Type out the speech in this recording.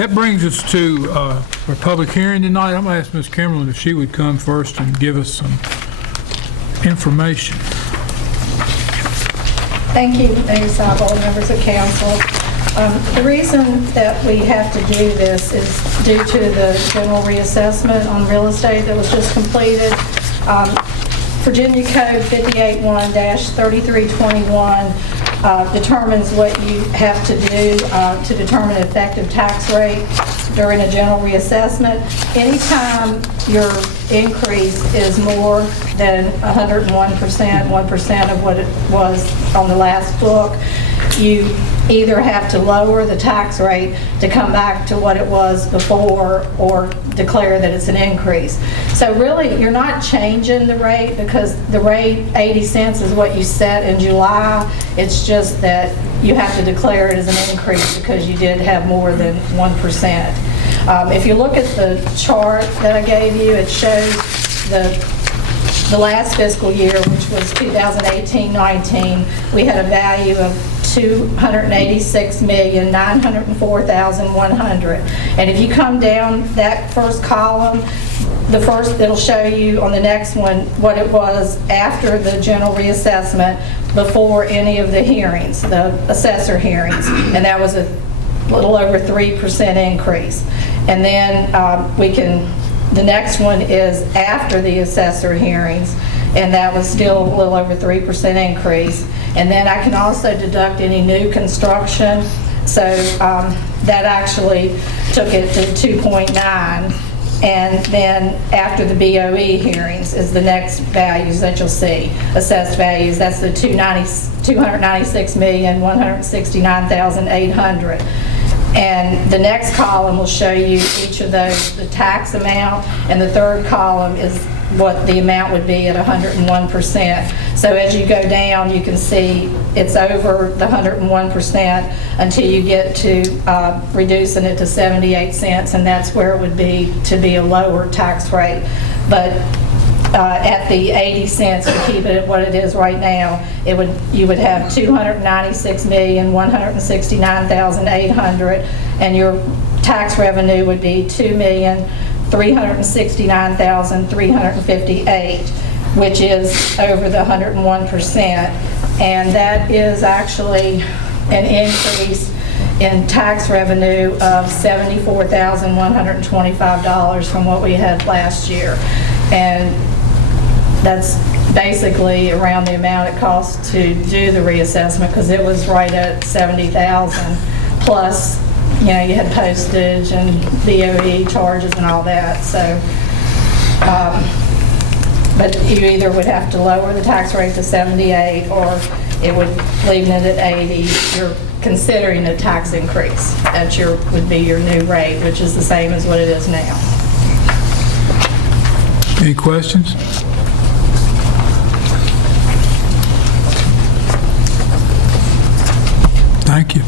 That brings us to our public hearing tonight. I'm going to ask Ms. Kimberlin if she would come first and give us some information. Thank you, Mayor Seibel, members of council. The reason that we have to do this is due to the general reassessment on real estate that was just completed. Virginia Code 581-3321 determines what you have to do to determine an effective tax rate during a general reassessment. Anytime your increase is more than 101%, 1% of what it was on the last book, you either have to lower the tax rate to come back to what it was before or declare that it's an increase. So really, you're not changing the rate because the rate, 80 cents, is what you set in July. It's just that you have to declare it as an increase because you did have more than 1%. If you look at the chart that I gave you, it shows the last fiscal year, which was 2018-19, we had a value of $286,904,100. And if you come down that first column, it'll show you on the next one what it was after the general reassessment, before any of the hearings, the assessor hearings, and that was a little over 3% increase. And then the next one is after the assessor hearings, and that was still a little over 3% increase. And then I can also deduct any new construction, so that actually took it to 2.9. And then after the BOE hearings is the next values that you'll see, assessed values. That's the $296,169,800. And the next column will show you each of those, the tax amount, and the third column is what the amount would be at 101%. So as you go down, you can see it's over the 101% until you get to reducing it to 78 cents, and that's where it would be to be a lower tax rate. But at the 80 cents, to keep it at what it is right now, you would have $296,169,800, and your tax revenue would be $2,369,358, which is over the 101%, and that is actually an increase in tax revenue of $74,125 from what we had last year. And that's basically around the amount it costs to do the reassessment, because it was right at $70,000 plus, you know, you had postage and BOE charges and all that. So, but you either would have to lower the tax rate to 78, or it would leaving it at 80. You're considering a tax increase. That would be your new rate, which is the same as what it is now. Any questions? Thank you.